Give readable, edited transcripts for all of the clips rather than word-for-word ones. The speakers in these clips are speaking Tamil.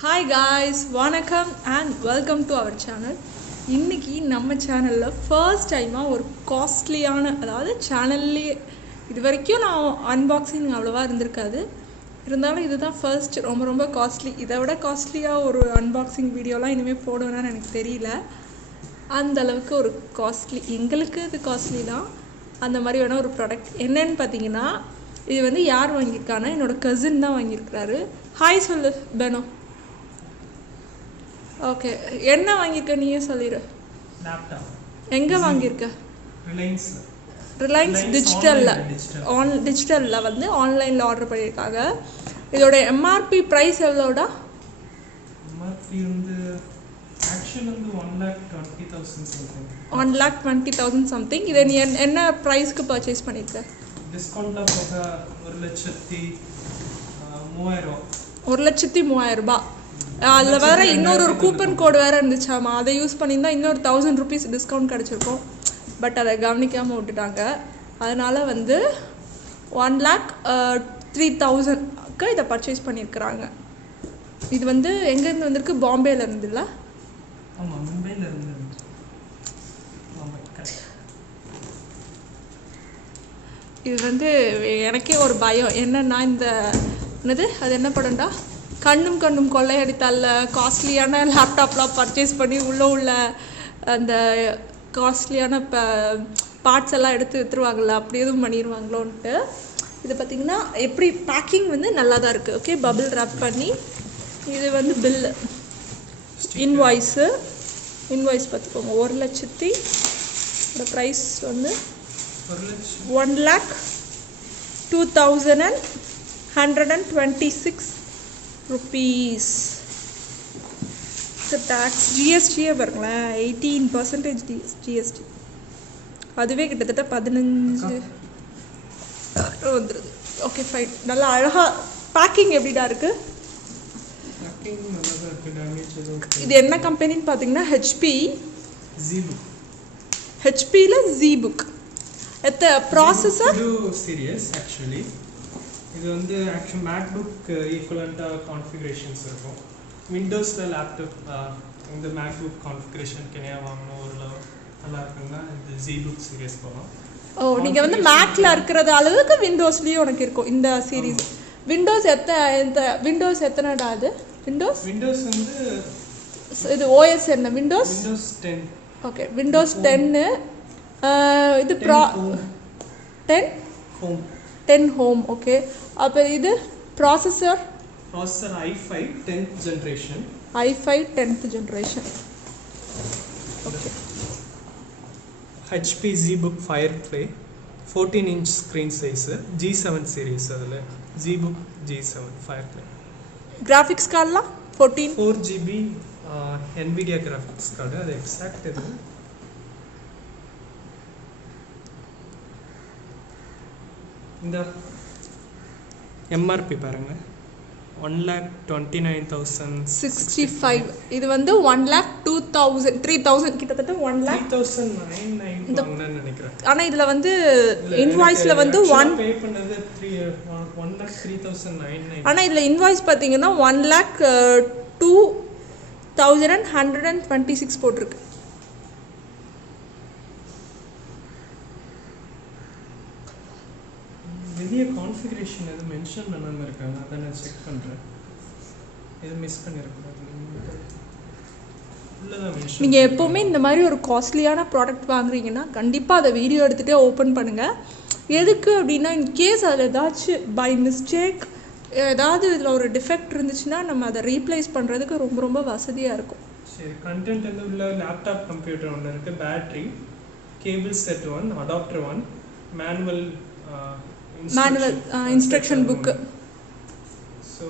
Hi guys, வணக்கம் and welcome to our channel. இன்னைக்கு நம்ம சேனலில் ஃபர்ஸ்ட் டைமாக ஒரு காஸ்ட்லியான, அதாவது சேனல்லே இது வரைக்கும் நான் அன்பாக்சிங் அவ்வளோவா இருந்திருக்காது. இருந்தாலும் இதுதான் ஃபர்ஸ்ட் ரொம்ப காஸ்ட்லி. இதை விட காஸ்ட்லியாக ஒரு அன்பாக்சிங் வீடியோலாம் இனிமேல் போடுவேன்னு எனக்கு தெரியல. அந்த அளவுக்கு ஒரு காஸ்ட்லி, எங்களுக்கு இது காஸ்ட்லி தான். அந்த மாதிரி வேணால் ஒரு ப்ராடக்ட் என்னன்னு பார்த்தீங்கன்னா, இது வந்து யார் வாங்கியிருக்காங்கன்னா என்னோடய கசின் தான் வாங்கியிருக்கிறாரு. ஹாய் சொல்லு பெனோ. ஓகே, என்ன வாங்கியிருக்க நீயே சொல்லிடு. லேப்டாப் எங்கே வாங்கியிருக்க? ரிலையன்ஸ் டிஜிட்டலில் வந்து ஆன்லைனில் ஆர்டர் பண்ணியிருக்காங்க. இதோட எம்ஆர்பி ப்ரைஸ் எவ்வளோடா? எம்ஆர்பி வந்து ஆக்சுவல் வந்து 1,20,000 சம்திங். 1,20,000 சம்திங். இதை நீ என்ன ப்ரைஸ்க்கு பர்ச்சேஸ் பண்ணியிருக்க? டிஸ்கவுண்ட்டாக போக 1,03,000. 1,03,000. அதில் வேறு இன்னொரு கூப்பன் கோடு வேறு இருந்துச்சாமா, அதை யூஸ் பண்ணியிருந்தால் இன்னொரு 1,000 ருபீஸ் டிஸ்கவுண்ட் கிடச்சிருக்கும். பட் அதை கவனிக்காமல் விட்டுட்டாங்க. அதனால் வந்து 1,03,000க்கு இதை பர்ச்சேஸ் பண்ணியிருக்கிறாங்க. இது வந்து எங்கேருந்து வந்திருக்கு? பாம்பேல இருந்து இல்லை? ஆமாம், மும்பையில் இருந்து. இது வந்து எனக்கே ஒரு பயம் என்னன்னா, இந்த என்னது அது என்ன படம்டா, கண்ணும் கொள்ளையடித்தால காஸ்ட்லியான லேப்டாப்லாம் பர்ச்சேஸ் பண்ணி உள்ள அந்த காஸ்ட்லியான பார்ட்ஸ் எல்லாம் எடுத்து விற்றுருவாங்கள்ல, அப்படி எதுவும் பண்ணிடுவாங்களோன்ட்டு. இது பார்த்திங்கன்னா எப்படி பேக்கிங் வந்து நல்லா தான் இருக்குது. ஓகே, பபிள் ரேப் பண்ணி. இது வந்து பில்லு, இன்வாய்ஸ் பார்த்துக்கோங்க. 1,00,000 ப்ரைஸ் வந்து 1,02,126 rupees. டேக்ஸ் ஜிஎஸ்டியே பாருங்களேன், 18% ஜிஎஸ்டி. அதுவே கிட்டத்தட்ட 15 வந்துடுது. Okay fine. நல்லா அழகாக பேக்கிங் எப்படிடா இருக்குது? இது என்ன கம்பெனின்னு பார்த்தீங்கன்னா ஹெச்பியில் ஜீபுக். எத்த ப்ராசஸர் சீரியஸ் ஆக்சுவலி. இது வந்து ஆக்சுவலி மேக்புக் ஈக்குவலண்ட்டாக கான்ஃபிகரேஷன்ஸ் இருக்கும். விண்டோஸில் லேப்டாப் இந்த மேக்புக் கான்ஃபிகரேஷன் கெனியாக வாங்கணும் ஒரு நல்லா இருக்குன்னா இந்த ஜீபுக் சீரியஸ் போகலாம். ஓ, நீங்கள் வந்து மேக்கில் இருக்கிறது அளவுக்கு விண்டோஸ்லேயும் உனக்கு இருக்கும் இந்த சீரீஸ். Windows Windows எத்தனைடா? அது விண்டோஸ் வந்து இது ஓஎஸ் என்ன? விண்டோஸ் 10. Okay, Windows 10. இது 10 ஹோம். ஓகே, அப்போ இது processor i5 10th generation. i5 10th generation. Okay, HP ZBook Firefly 14-inch screen size, G7 series. அதில் ZBook G7 Firefly. கிராஃபிக்ஸ் கார்டெலாம் 4GB NVIDIA கிராஃபிக்ஸ் கார்டு. அது எக்ஸாக்ட் இது. இந்த எம்ஆர்பி பாருங்க, 1,29,065. இது வந்து 1,02,000 3,000 கிட்டத்தட்ட 1,09,900 நினைக்கிறேன். ஆனால் இதில் வந்து இன்வாய்ஸில் வந்து பே பண்ணது 1,03,900. ஆனால் இதில் இன்வாய்ஸ் பார்த்தீங்கன்னா 1,02,126 போட்டிருக்கு. வெளிய கான்ஃபிகரேஷன் எதுவும் மென்ஷன் பண்ணாமல் இருக்காங்க, அதை நான் செக் பண்ணுறேன். எதுவும் மிஸ் பண்ணியிருக்கேன். நீங்கள் எப்போவுமே இந்த மாதிரி ஒரு காஸ்ட்லியான ப்ராடக்ட் வாங்குறீங்கன்னா கண்டிப்பாக அதை வீடியோ எடுத்துகிட்டே ஓப்பன் பண்ணுங்கள். எதுக்கு அப்படின்னா, இன்கேஸ் அதில் ஏதாச்சும் பை மிஸ்டேக் ஏதாவது இதில் ஒரு டிஃபெக்ட் இருந்துச்சுன்னா நம்ம அதை ரீப்ளேஸ் பண்ணுறதுக்கு ரொம்ப வசதியாக இருக்கும். சரி, கண்டென்ட் வந்து உள்ள லேப்டாப் கம்ப்யூட்டர் ஒன்று இருக்குது, battery, cable set 1, adapter 1, manual instruction book. So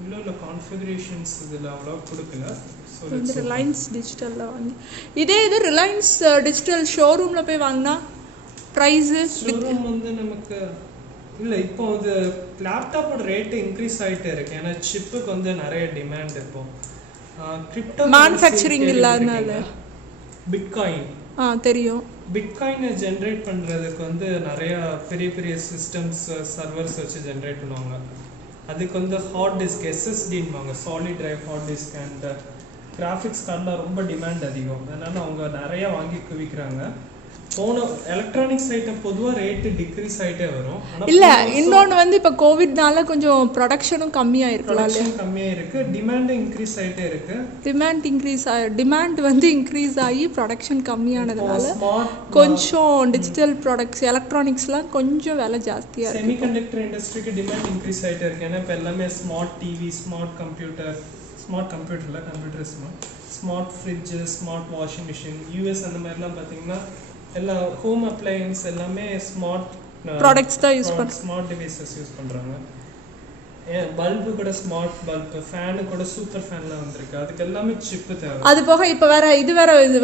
உள்ள கான்ஃபிகரேஷன்ஸ் இதில் அவ்வளோ கொடுக்கல. ஸோ ரிலையன்ஸ் டிஜிட்டலில் வாங்கி இது ரிலையன்ஸ் டிஜிட்டல் ஷோரூமில் போய் வாங்கினா ப்ரைஸு ஷோரூம் வந்து நமக்கு இல்லை. இப்போ இது லேப்டாப்போட ரேட்டு இன்க்ரீஸ் ஆகிட்டே இருக்கு. ஏன்னா சிப்புக்கு வந்து நிறைய டிமாண்ட். இப்போ கிரிப்டோ மேனுஃபேக்சரிங் இல்லாதனால பிட்காயின் தெரியும். பிட்காயினை ஜென்ரேட் பண்ணுறதுக்கு வந்து நிறையா பெரிய சிஸ்டம்ஸ் சர்வர்ஸ் வச்சு ஜென்ரேட் பண்ணுவாங்க. அதுக்கு வந்து ஹார்ட் டிஸ்க் எஸ்எஸ்டின்பாங்க, solid drive hard disk. And graphics கார்டில் ரொம்ப டிமாண்ட் அதிகம், அதனால அவங்க நிறையா வாங்கி குவிக்கிறாங்க. போன எலக்ட்ரானிக்ஸ் ஐட்டம் பொதுவாக ரேட்டு டிக்ரீஸ் ஆகிட்டே வரும். இல்லை, இன்னொன்று வந்து இப்போ கோவிட்னால கொஞ்சம் ப்ரொடக்ஷனும் கம்மியாக இருக்கலாம். கம்மியாக இருக்குது, டிமாண்டும் இன்க்ரீஸ் ஆகிட்டே இருக்குது. டிமாண்ட் வந்து இன்க்ரீஸ் ஆகி ப்ரொடக்ஷன் கம்மியானதுனால கொஞ்சம் டிஜிட்டல் ப்ராடக்ட்ஸ் எலக்ட்ரானிக்ஸ்லாம் கொஞ்சம் விலை ஜாஸ்தியாக இருக்குது. செமிகண்டக்டர் இண்டஸ்ட்ரிக்கு டிமாண்ட் இன்க்ரீஸ் ஆகிட்டே இருக்குது. ஏன்னா இப்போ எல்லாமே smart TV, smart computer smart fridge, smart washing machine, US அந்த மாதிரிலாம் பார்த்தீங்கன்னா எல்லா ஹோம் அப்ளையன்ஸ் எல்லாமே ஸ்மார்ட் ப்ராடக்ட்ஸ் தான் யூஸ் பண்ணுறாங்க, ஸ்மார்ட் டிவைசஸ் யூஸ் பண்ணுறாங்க. பல்பு கூட ஸ்மார்ட் பல்பு, ஃபேனு கூட சூப்பர் ஃபேன்லாம் வந்திருக்கு. அதுக்கு எல்லாமே சிப்பு தேவை. அது போக இப்போ இது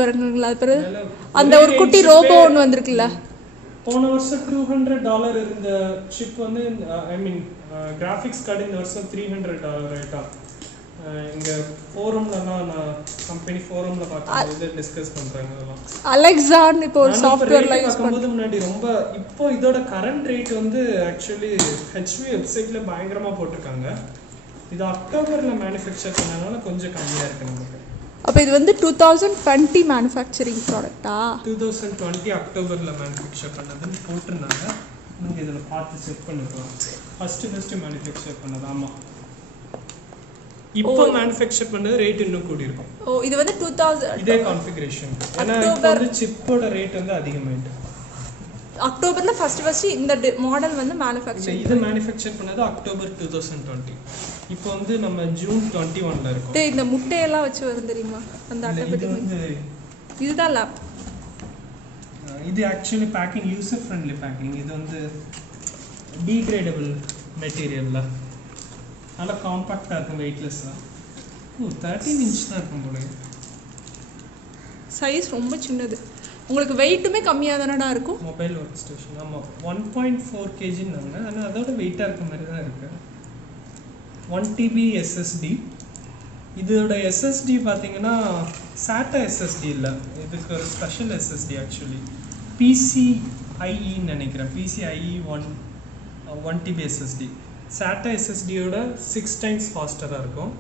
வருங்களா, அது அந்த ஒரு குட்டி ரோபோ ஒன்று வந்திருக்குல்ல. போன வருஷம் $200 இருந்த சிப் வந்து கிராஃபிக்ஸ் கார்டு இந்த வருஷம் $300 ஆயிட்டா. இங்கே ஃபோரம்லலாம் நான் கம்பெனி ஃபோரமில் பார்க்கும்போது டிஸ்கஸ் பண்ணுறாங்க. அதெல்லாம் அலெக்ஸான்னு இப்போ ஒரு சாஃப்ட்வேர்ல யூஸ் பண்ணும்போது முன்னாடி ரொம்ப, இப்போ இதோட கரண்ட் ரேட் வந்து ஆக்சுவலி ஹெச்பி வெப்சைட்டில் பயங்கரமாக போட்டிருக்காங்க. இது அக்டோபரில் மேனுஃபேக்சர் பண்ணனால கொஞ்சம் கம்மியாக இருக்குது நமக்கு. அப்போ இது வந்து 2020 மேனுஃபேக்சரிங் ப்ராடக்டா? 2020 அக்டோபரில் மேனுஃபேக்சர் பண்ணதுன்னு போட்டிருந்தாங்க. நீங்கள் இதில் பார்த்து செக் பண்ணிக்கலாம். ஃபஸ்ட்டு மேனுஃபேக்சர் பண்ணது. ஆமாம், இப்போ மேனுஃபேக்சர் பண்ணது ரேட் இன்னும் கூடி இருக்கும். இது வந்து 2000 இதே கான்ஃபிகரேஷன். ஏன்னா இப்போ வந்து சிப்போட ரேட் வந்து அதிகமாயிட்டு. அக்டோபர்ல ஃபர்ஸ்ட் இந்த மாடல் வந்து மேனுஃபேக்சர் இது மேனுஃபேக்சர் பண்ணது அக்டோபர் 2020. இப்போ வந்து நம்ம ஜூன் 21ல இருக்கோம். இந்த முட்டையெல்லாம் வச்சு வரும் தெரியுமா அந்த அட்டை? இதுதான் லேப். இது actually packing user friendly packing. இது வந்து டீக்ரேடபிள் மெட்டீரியல்ல நல்லா காம்பாக்டாக இருக்கும், வெயிட்லெஸ்ஸாக. 13 இன்ச் தான் இருக்கும் போல. சைஸ் ரொம்ப சின்னது, உங்களுக்கு வெயிட்டுமே கம்மியாக தானடா இருக்கும். Mobile work station. ஆமாம், 1.4 kgன்னாங்க. ஆனால் அதோட வெயிட்டாக இருக்க மாதிரி தான் இருக்குது. 1 TB SSD. இதோட SSD பார்த்தீங்கன்னா SATA SSD இல்லை, இதுக்கு ஒரு ஸ்பெஷல் SSD ஆக்சுவலி. PCIe நினைக்கிறேன், PCIe 1 TB SSD. SATA SSDயோட 6 times ஃபாஸ்டராக இருக்கும்.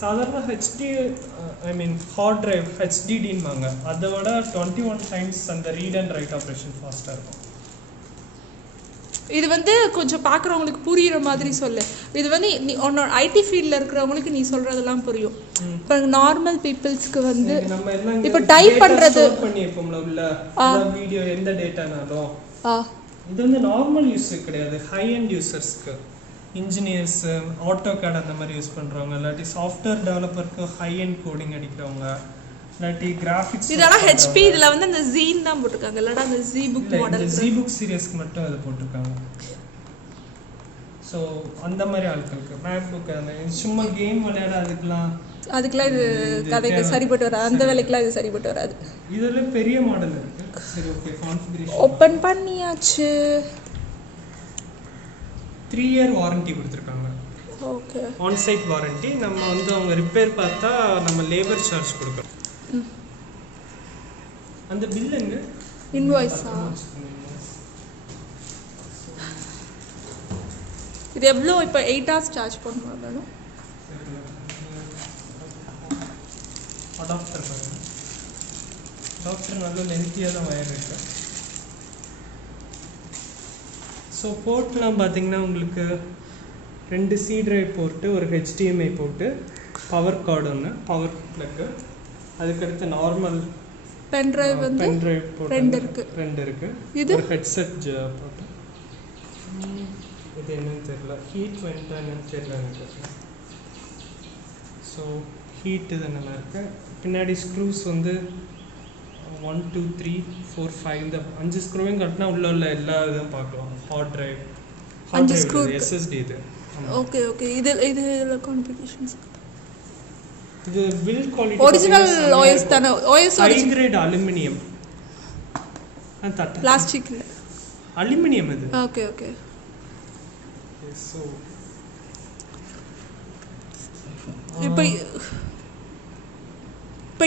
சாதாரண ஹார்ட் டிரைவ் HDDன்பாங்க, அதை விட 21 times அந்த ரீட் அண்ட் ரைட் ஆப்ரேஷன் ஃபாஸ்ட்டாக இருக்கும். இது வந்து கொஞ்சம் பார்க்குறவங்களுக்கு புரியுற மாதிரி சொல்லு. இது வந்து நீ உன்னோட ஐடி ஃபீல்டில் இருக்கிறவங்களுக்கு நீ சொல்கிறதெல்லாம் புரியும். இப்போ நார்மல் பீப்புள்ஸ்க்கு வந்து நம்ம எல்லாம் இப்போ டைப் பண்ணுறது பண்ணி வைப்போம்ல உள்ள வீடியோ, எந்த டேட்டானாலும். இது வந்து நார்மல் யூஸுக்கு கிடையாது, ஹை அண்ட் யூசர்ஸ்க்கு, இன்ஜினியர்ஸ், ஆட்டோகேட் அந்த மாதிரி யூஸ் பண்ணுறவங்க, இல்லாட்டி சாஃப்ட்வேர் டெவலப்பருக்கு ஹை அண்ட் கோடிங் அடிக்கிறவங்க, இல்லாட்டி கிராஃபிக்ஸ். இதெல்லாம் ஹெச்பி. இதில் வந்து அந்த ஜீன் தான் போட்டிருக்காங்க, இல்லாட்டா அந்த G book model, G book சீரியஸ்க்கு மட்டும் அதை போட்டிருக்காங்க. ஸோ அந்த மாதிரி ஆட்களுக்கு மேக் புக், அந்த சும்மா கேம் விளையாட அதுக்கெல்லாம் இது கதைக்கு சரிப்பட்டு வராது, அந்த வேலைக்கெல்லாம் இது சரிப்பட்டு வராது. இதில் பெரிய மாடல் இருக்கு. சரி, ஓகே, கான்ஃபிகரேஷன் ஓப்பன் பண்ணியாச்சு. 3 year வாரண்டி கொடுத்துருக்காங்க. Okay, onsite warranty. நம்ம வந்து அவங்க ரிப்பேர் பார்த்தா நம்ம லேபர் சார்ஜ் கொடுக்கணும். அந்த பில் எங்க? இன்வாய்ஸா? இது எவ்வளோ? இப்போ 8 hours சார்ஜ் பண்ணுவாங்க. அடாப்டர் நல்ல லென்த்தியாக தான் வயர் இருக்கு. ஸோ போர்ட்லாம் பார்த்தீங்கன்னா உங்களுக்கு 2 C டிரைவ் போர்ட்டு, ஒரு HDMI போர்ட்டு, பவர் கார்டு ஒன்று, பவர் ப்ளக்கு, அதுக்கடுத்து நார்மல் பென் டிரைவ் போர்ட் 2 இருக்கு. இது ஒரு ஹெட்செட் போர்ட்டு. இது என்னன்னு தெரியல, ஹீட் வெண்ட் என்னன்னு தெரியல எனக்கு. ஸோ ஹீட் இது நல்லா இருக்கு. பின்னாடி ஸ்க்ரூஸ் வந்து 1 2 3 4 5 இந்த 5 ஸ்க்ரூவையும் கட்டினா உள்ள எல்லா இதுவும் பார்க்கலாம். ஹார்ட் டிரைவ், 5 ஸ்க்ரூ, SSD இது. Okay okay. இது கான்ஃபிகரேஷன்ஸ். இது பில்ட் குவாலிட்டி ஒரிஜினல் OS தான? OS high grade aluminium. Plastic இல்ல, அலுமினியம் இது. Okay okay. ஸோ இப்போ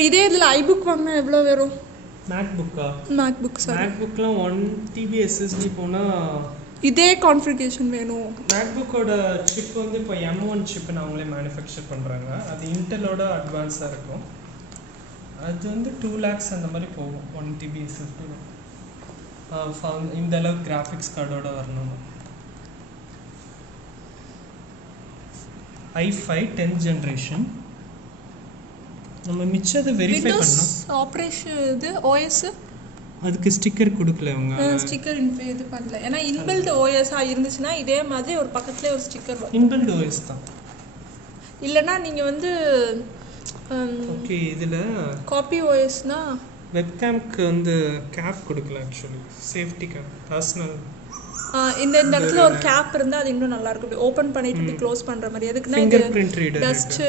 இதே இதில் ஐபுக் வாங்கினா எவ்வளோ வரும்? மேக்புக்கா? மேக்புக் சார், மேக்புக்லாம் 1 TB SSD போனால் இதே கான்ஃபிகரேஷன் வேணும். மேக்புக்கோட சிப் வந்து இப்போ M1 சிப்னு அவங்களே மேனுஃபேக்சர் பண்ணுறாங்க. அது இன்டெலோட அட்வான்ஸாக இருக்கும். அது வந்து 2 lakhs அந்த மாதிரி போகும். 1 TB SSD இந்த அளவுக்கு கிராஃபிக்ஸ் கார்டோட வரணும். i5 10th generation. நம்ம மிச்சத்தை வெரிஃபை பண்ணலாம். ஆப்ரேஷன் இது ஓஎஸ் அதுக்கு ஸ்டிக்கர் கொடுக்கல அவங்க. ஸ்டிக்கர் இது பண்ணல. ஏன்னா இன்பில்ட் ஓஎஸ் இருந்துச்சுன்னா இதே மாதிரி ஒரு பக்கத்துலேயே ஒரு ஸ்டிக்கர் வரும். இன்பில்ட் ஓஎஸ் தான். இல்லைன்னா நீங்கள் வந்து ஓகே இதில் காப்பி ஓஎஸ்னா வெப்கேம்க்கு வந்து கேப் கொடுக்கல. ஆக்சுவலி சேஃப்டி கேப் பர்சனல் இந்த இடத்துல ஒரு கேப் இருந்தால் அது இன்னும் நல்லா இருக்கும். இப்படி ஓப்பன் பண்ணிட்டு இப்படி க்ளோஸ் பண்ணுற மாதிரி. எதுக்குன்னா ஃபிங்கர் பிரிண்ட் ரீடர் டஸ்ட்டு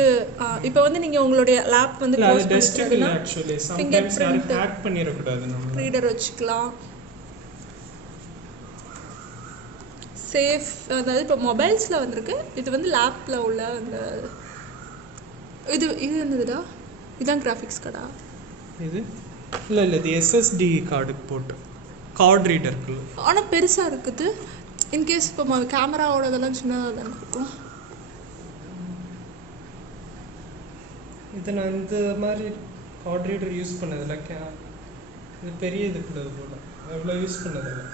இப்போ வந்து நீங்கள் உங்களுடைய லேப் வந்து க்ளோஸ் டஸ்ட்டுக்கு ஆக்சுவலி சம்டைம்ஸ் யாரும் ஹேக் பண்ணிடக்கூடாது. நம்ம ரீடர் வச்சுக்கலாம். சேஃப் அதாவது இப்போ மொபைல்ஸில் வந்திருக்கு. இது வந்து லேப்பில் உள்ள அந்த இது என்னதுடா? இதுதான் கிராஃபிக்ஸ் கார்டா? இது இல்லை இது SSD கார்டுக்கு போட்டு கார்டு ரீடருக்கு. ஆனால் பெருசாக இருக்குது. இன்கேஸ் இப்போ கேமராவோட இதெல்லாம் சின்னதாக தானே இருக்கும். இதை நான் இந்த மாதிரி கார்டு ரீடர் யூஸ் பண்ணதில்லை. இது பெரிய இதுக்குள்ளது போல எவ்வளோ யூஸ் பண்ணதில்லை.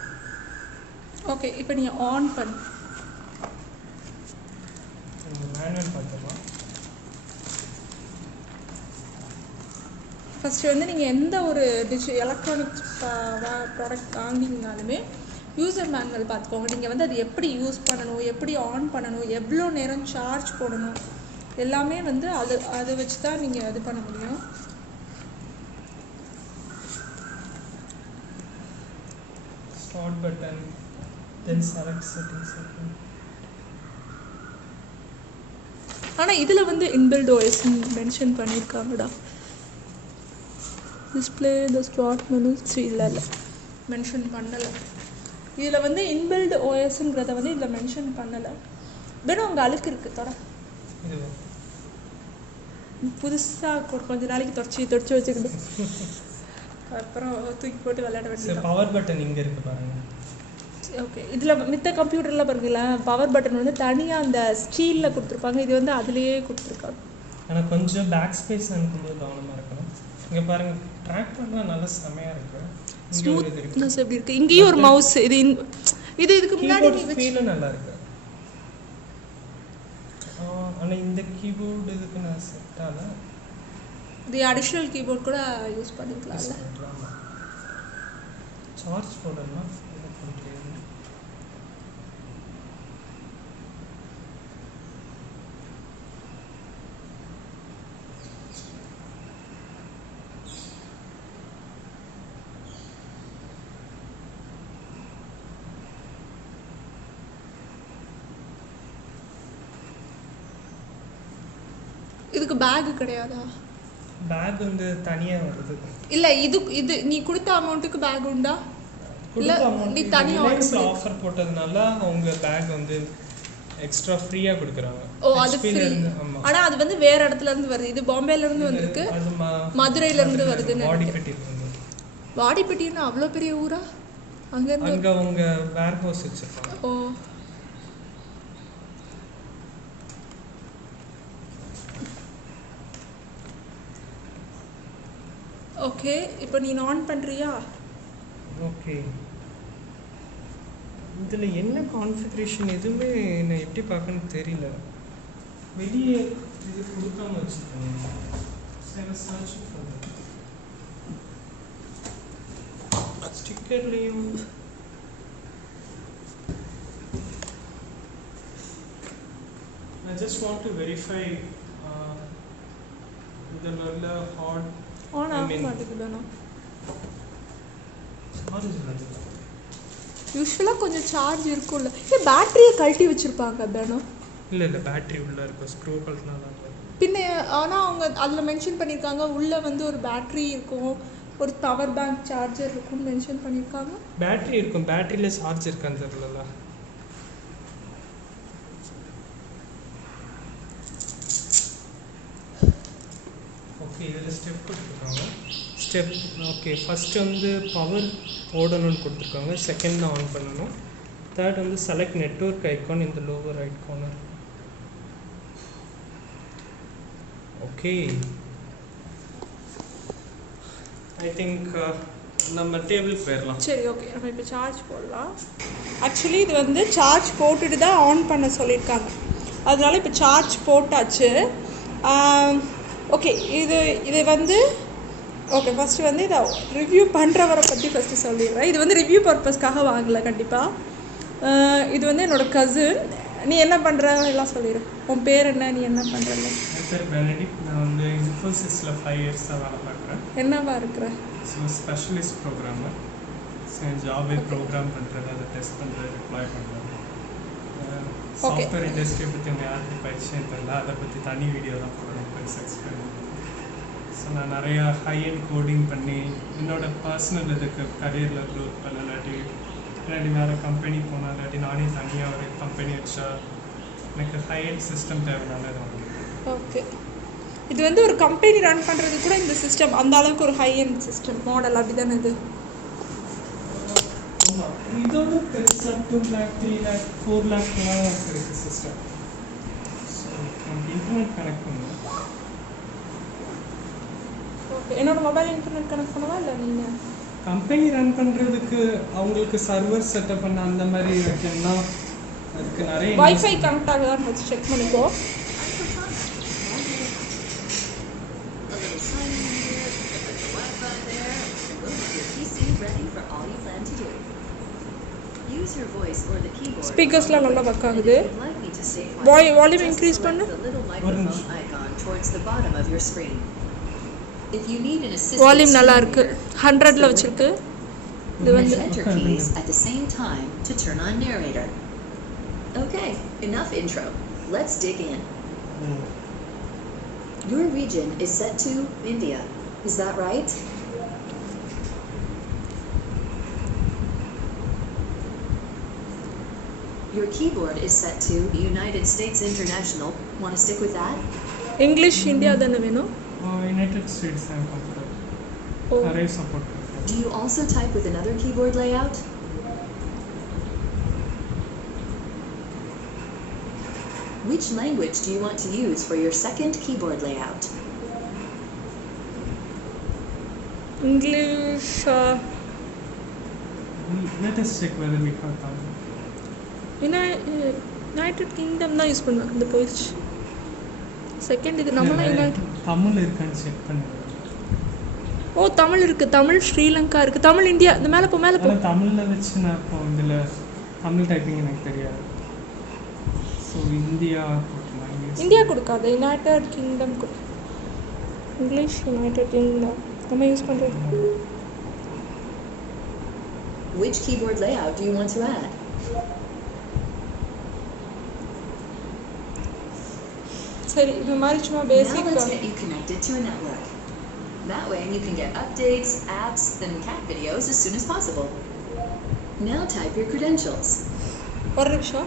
ஓகே இப்போ நீங்கள் ஆன் பண்ணு. மேனுவல் பார்த்தோமா? ஃபஸ்ட்டு வந்து நீங்கள் எந்த ஒரு எலக்ட்ரானிக்ஸ் ப்ராடக்ட் வாங்கிங்கனாலுமே யூசர் மேனுவல் பார்த்துக்கோங்க. நீங்கள் வந்து அது எப்படி யூஸ் பண்ணணும், எப்படி ஆன் பண்ணணும், எவ்வளோ நேரம் சார்ஜ் போடணும், எல்லாமே வந்து அதை வச்சு தான் நீங்கள் இது பண்ண முடியும். Start button then select settings. ஆனால் இதில் வந்து இன்பில்ட் ஓஎஸ் மென்ஷன் பண்ணியிருக்காங்கடா. டிஸ்பிளே த ஸ்டார்ட் மெனு இல்லை மென்ஷன் பண்ணலை. இதில் வந்து இன்பில்ட் ஓஎஸ்ங்கிறத வந்து இதில் மென்ஷன் பண்ணலை. வெறும் அங்கே அழுக்கு இருக்குது. தொட புதுசாக கொஞ்ச நாளைக்கு தொடச்சி வச்சுக்கிட்டு அப்புறம் தூக்கி போட்டு விளையாட வேண்டியது. பவர் பட்டன் இங்கே இருக்குது பாருங்க. ஓகே இதில் மித்த கம்ப்யூட்டரில் பாருங்களேன் பவர் பட்டன் வந்து தனியாக அந்த ஸ்டீலில் கொடுத்துருப்பாங்க. இது வந்து அதுலேயே கொடுத்துருக்காங்க. ஆனால் கொஞ்சம் பேக் ஸ்பேஸ் அனுப்பும்போது கவனமாக இருக்கணும். இங்கே பாருங்கள் ட்ராக் பண்ணலாம் நல்லா செமையாக இருக்குது. ஸ்மூத்னஸ் எப்படி இருக்குது. இங்கேயும் ஒரு மவுஸ். இதுக்கு முன்னாடி ஃபீலும் நல்லா இருக்குது. ஆனால் இந்த கீபோர்டு இதுக்கு நான் செட் ஆகல. இது அடிஷ்னல் கீபோர்ட் கூட யூஸ் பண்ணிக்கலாம்ல. சார்ஜ் போடலாம். இதுக்கு பேக் கிடையாதா? பேக் வந்து தனியாக வருது. இல்லை இது நீ கொடுத்த அமௌண்ட்டுக்கு பேக் உண்டா? இல்லை நீ தனியாக ஆஃபர் போட்டதுனால அவங்க பேக் வந்து எக்ஸ்ட்ரா ஃப்ரீயாக கொடுக்குறாங்க. ஓ அது ஃப்ரீ. ஆனால் அது வந்து வேற இடத்துல இருந்து வருது. இது பாம்பேலேருந்து வந்திருக்கு, மதுரையிலேருந்து வருதுன்னு. வாடிப்பட்டின்னா அவ்வளோ பெரிய ஊரா? அங்கே அவங்க வேர் ஹவுஸ் வச்சுருப்பாங்க. ஓ ஓகே இப்போ நீ ஆன் பண்ணுறியா? ஓகே இதில் என்ன கான்ஃபிகரேஷன் எதுவுமே நான் எப்படி பார்க்கணும்னு தெரியல. வெளியே இது கொடுக்காம வச்சுருக்கேன். ஸ்டிக்கர்லேயும் I just want to verify இதில் உள்ள ஹாட் ஆன் ஆக மாட்டேங்குதுண்ணா. யூஸ்வலாக கொஞ்சம் சார்ஜ் இருக்கும்ல. பேட்டரியை கழட்டி வச்சுருப்பாங்க தானே? இல்லை பேட்டரி உள்ளே இருக்கும். ஸ்க்ரூ கழட்டினா தான் பின்ன. ஆனால் அவங்க அதில் மென்ஷன் பண்ணியிருக்காங்க உள்ளே வந்து ஒரு பேட்டரி இருக்கும், ஒரு பவர் பேங்க் சார்ஜர் இருக்கும்னு மென்ஷன் பண்ணியிருக்காங்க. பேட்டரி இருக்கும். பேட்டரியில் சார்ஜ் இருக்கான்னு தெரியல. ஓகே இதில் ஸ்டெப் கொடுத்துருக்காங்க. ஸ்டெப் ஓகே ஃபஸ்ட்டு வந்து பவர் போடணும்னு கொடுத்துருக்காங்க. செகண்ட் ஆன் பண்ணணும். Third வந்து select network icon in the lower right corner. Okay. I think நம்ம டேபிள் போயிடலாம். சரி ஓகே, நம்ம இப்போ சார்ஜ் போடலாம். ஆக்சுவலி இது வந்து சார்ஜ் போட்டுட்டு தான் ஆன் பண்ண சொல்லியிருக்காங்க, அதனால இப்போ சார்ஜ் போட்டாச்சு. ஓகே, இது வந்து ஓகே, ஃபஸ்ட்டு வந்து இதை ரிவ்யூ பண்ணுறவரை பற்றி ஃபஸ்ட்டு சொல்லிடுறேன். இது வந்து ரிவ்யூ பர்பஸ்க்காக வாங்கலை கண்டிப்பாக. இது வந்து என்னோடய கசின். நீ என்ன பண்ணுற எல்லாம் சொல்லிடு. உன் பேர் என்ன, நீ என்ன பண்ணுறல? என் பேர் பெனடிக்ட். நான் வந்து இன்ஃபோசிஸில் 5 இயர்ஸாக வேலை பார்க்குறேன். என்னவா இருக்கிற? So specialist programmer. ஸோ என் ஜாபே ப்ரோக்ராம் பண்ணுறது, அதை டெஸ்ட் பண்ணுறது, டிப்ளாய் பண்ணுறது. சாஃப்ட்வேர் இண்டஸ்ட்ரியை பற்றி அவங்க யாருக்கு பரிச்சயம் தெரியல, அதை பற்றி தனி வீடியோ தான் போடுறேன் பெருசாக எக்ஸ்பிளைன். ஸோ நான் நிறையா ஹை-எண்ட் கோடிங் பண்ணி என்னோடய பர்சனல் இதுக்கு கரியரில் க்ரோத் பண்ண, இல்லாட்டி வேறு கம்பெனி போனால், இல்லாட்டி நானே தனியாக ஒரு கம்பெனி வச்சா எனக்கு ஹை-எண்ட் சிஸ்டம் தேவைனால இது வாங்கியிருக்கேன். ஓகே, இது வந்து ஒரு கம்பெனி ரன் பண்ணுறது கூட இந்த சிஸ்டம் அந்த அளவுக்கு ஒரு ஹை-எண்ட் சிஸ்டம் மாடல் அப்படி தானே இது? ஆமாம், இதோட பெருசாக 2 lakh 3 lakh 4 lakh இருக்குது சிஸ்டம். ஸோ நமக்கு இன்டர்நெட் கனெக்ட் பண்ணுவோம். ஓகே, என்னோடய மொபைல் இன்டர்நெட் கனெக்ட் பண்ணவா இல்லை நீங்கள்? கம்பெனி ரன் பண்ணுறதுக்கு அவங்களுக்கு சர்வர் செட்டப் பண்ண அந்த மாதிரி வைக்கணும்னா அதுக்கு நிறைய வைஃபை கனெக்ட் ஆகுதான்னு ஃபஸ்ட் செக் பண்ணிக்கோ. ஸ்பீக்கர்ஸ்லாம் நல்லா ஒர்க் ஆகுது. வால்யூம் இன்க்ரீஸ் பண்ணு. வால்யூம் நல்லா இருக்கு, 100ல வச்சிருக்கு. இது வந்து enter keys at the same time to turn on narrator. Okay, enough intro. Let's dig in. Your region is set to India. Is that right? Your keyboard is set to United States International. Want to stick with that? English India தானே வேணும்? யுனைடெட் ஸ்டேட்ஸ் தான் கம்ஃபர்டபுள். நிறைய சப்போர்ட் பண்ணுறேன். Do you also type with another keyboard layout? Which language do you want to use for your second keyboard layout? English. Let us check whether we have Tamil. United kingdom தான் யூஸ் பண்ணுவேன். இந்த போயிடுச்சு. செகண்ட் இது நம்மளாம் தமிழ் இருக்கான்னு செக் பண்ணுங்க. ஓ, தமிழ் இருக்குது, தமிழ் ஸ்ரீலங்கா இருக்குது, தமிழ் இந்தியா. இந்த மேலே போ, மேலே போ. தமிழில் வச்சு நான் இப்போ இதில் தமிழ் டைப்பிங் எனக்கு தெரியாது. ஸோ இந்தியா இந்தியா கொடுக்காது, யுனைடெட் கிங்டம் கொடு. இங்கிலீஷ் யுனைடெட் கிங்டம் நம்ம யூஸ் பண்ணுறது. Which keyboard layout do you want to add? சரி, இந்த மாதிரி சும்மா Now basic. let's get you connected to a network. That way you can get updates, apps, and cat videos as soon as possible. Now type your credentials. ஒரு நிமிஷம்.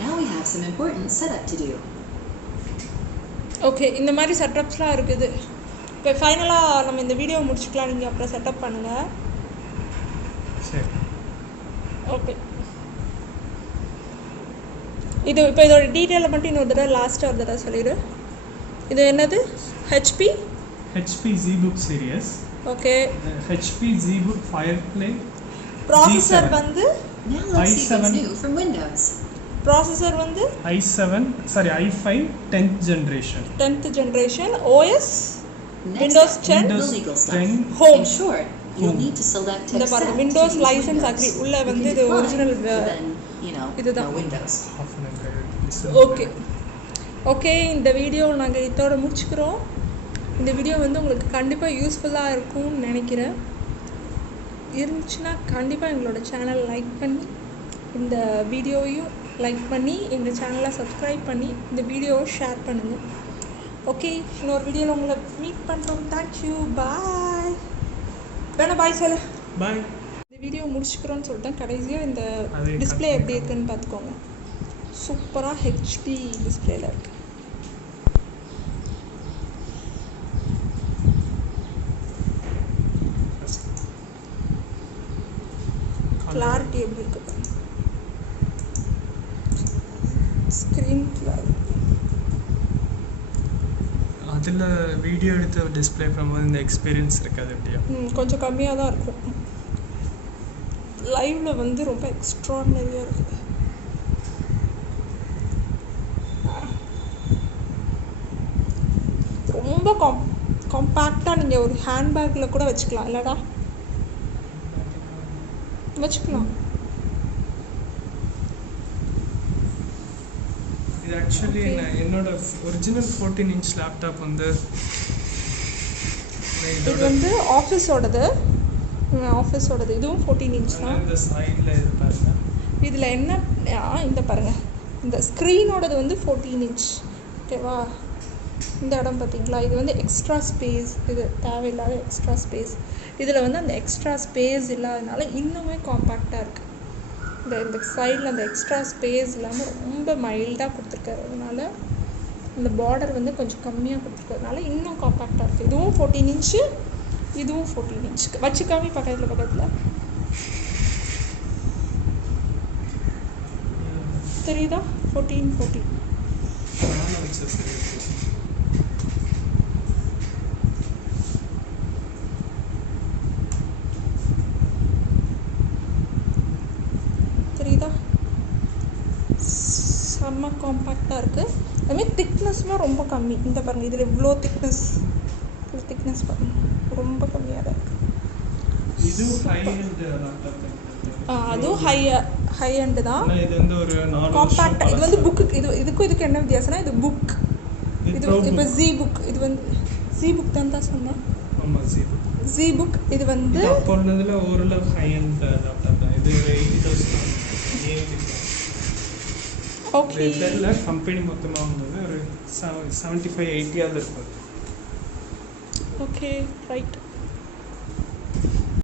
Now we have some important setup to do. Okay, இந்த மாதிரி செட்டப்ஸ்லாம் இருக்குது. இப்போ ஃபைனலாக நம்ம இந்த வீடியோ முடிச்சுக்கலாம், நீங்கள் அப்புறம் செட்டப் பண்ணுங்கள். சரி, ஓகே. இது இப்போ இதோட டீட்டெயிலை மட்டும் இன்னொரு தடவை லாஸ்ட்டாக ஒரு தடவை சொல்லிடு. இது என்னது? HP ZBook series. Okay. HP ZBook Firefly. Processor வந்து Now let's see what's new from Windows. Processor வந்து i5 10th generation. 10th generation. OS Windows 10. The legal stuff. 10 Home. In short, you'll need to select இந்த accept பாருங்க, to Windows use license Windows. agree. உள்ள You வந்து can இது decline, ஒரிஜினல் but then, இதுதான். no Windows. ஓகே ஓகே, இந்த வீடியோ நாங்கள் இதோட முடிச்சுக்கிறோம். இந்த வீடியோ வந்து உங்களுக்கு கண்டிப்பாக யூஸ்ஃபுல்லாக இருக்கும்னு நினைக்கிறேன். இருந்துச்சுன்னா கண்டிப்பாக எங்களோட சேனல் லைக் பண்ணி, இந்த வீடியோவையும் லைக் பண்ணி, எங்கள் சேனலை சப்ஸ்கிரைப் பண்ணி, இந்த வீடியோவை ஷேர் பண்ணுங்கள். ஓகே, இன்னொரு வீடியோவில் உங்களை மீட் பண்ணுறோம். தேங்க்யூ, பாய். வேணா பாய் சொல்லு. பாய். இந்த வீடியோ முடிச்சுக்கிறோன்னு சொல்லிட்டேன். கடைசியாக இந்த டிஸ்பிளே எப்படி இருக்குன்னு பார்த்துக்கோங்க. சூப்பராக ஹெச்டி டிஸ்பிளேல இருக்குது. கிளாரிட்டி எப்படி இருக்கு பாருங்க. ஸ்க்ரீன் கிளாரிட்டி அதில் வீடியோ எடுத்து டிஸ்ப்ளே பண்ணும்போது இந்த எக்ஸ்பீரியன்ஸ் இருக்காது எப்படியா? கொஞ்சம் கம்மியாக தான் இருக்கும். லைவில் வந்து ரொம்ப எக்ஸ்ட்ரானரியாக இருக்குது. ரொம்ப காம்பேக்டாக நீங்கள் ஒரு ஹேண்ட்பேக்கில் கூட வச்சுக்கலாம் இல்லைடா? வச்சுக்கலாம். இது ஆக்சுவலி என்னோட ஒரிஜினல் 14 inch லேப்டாப் வந்து இது வந்து ஆஃபீஸோடது. இதுவும் 14 inch தான். இந்த சைடில் இது பாருங்க. இதில் என்ன இந்த பாருங்கள், இந்த ஸ்க்ரீனோடது வந்து 14 inch. ஓகேவா? இந்த இடம் பார்த்தீங்களா, இது வந்து எக்ஸ்ட்ரா ஸ்பேஸ். இது தேவையில்லாத எக்ஸ்ட்ரா ஸ்பேஸ். இதில் வந்து அந்த எக்ஸ்ட்ரா ஸ்பேஸ் இல்லாதனால இன்னுமே காம்பேக்டாக இருக்குது. இந்த சைடில் அந்த எக்ஸ்ட்ரா ஸ்பேஸ் இல்லாமல் ரொம்ப மைல்டாக கொடுத்துருக்கறதுனால, இந்த பார்டர் வந்து கொஞ்சம் கம்மியாக கொடுத்துருக்கறதுனால இன்னும் காம்பேக்டாக இருக்குது. இதுவும் 14 inch, இதுவும் 14 inch. வச்சுக்காமி பக்கத்தில் தெரியுதா? 14 தெரியுதா? செம்ம காம்பேக்டாக இருக்குது. அதுமாதிரி திக்னஸ்லாம் ரொம்ப கம்மி. இந்த பாருங்கள், இதில் இவ்வளோ திக்னஸ் பாருங்கள், ரொம்ப கம்மியாக தான் இருக்குது. அதுவும் ஹை எண்டு தான். காம்பேக்ட். இது வந்து புக்கு. இதுக்கும் என்ன வித்தியாசம்னா, இது புக். இது இப்போ ஜி புக். இது வந்து ஜி புக் தான் சொன்னேன். G book. இது வந்து போனதுல ஓரளவு ஹை எண்ட் லேப்டாப் தான். இது 80,000. ஓகே. இதெல்ல கம்பெனி மொத்தமாக வந்தது ஒரு 75-80 இருக்கும். Okay right.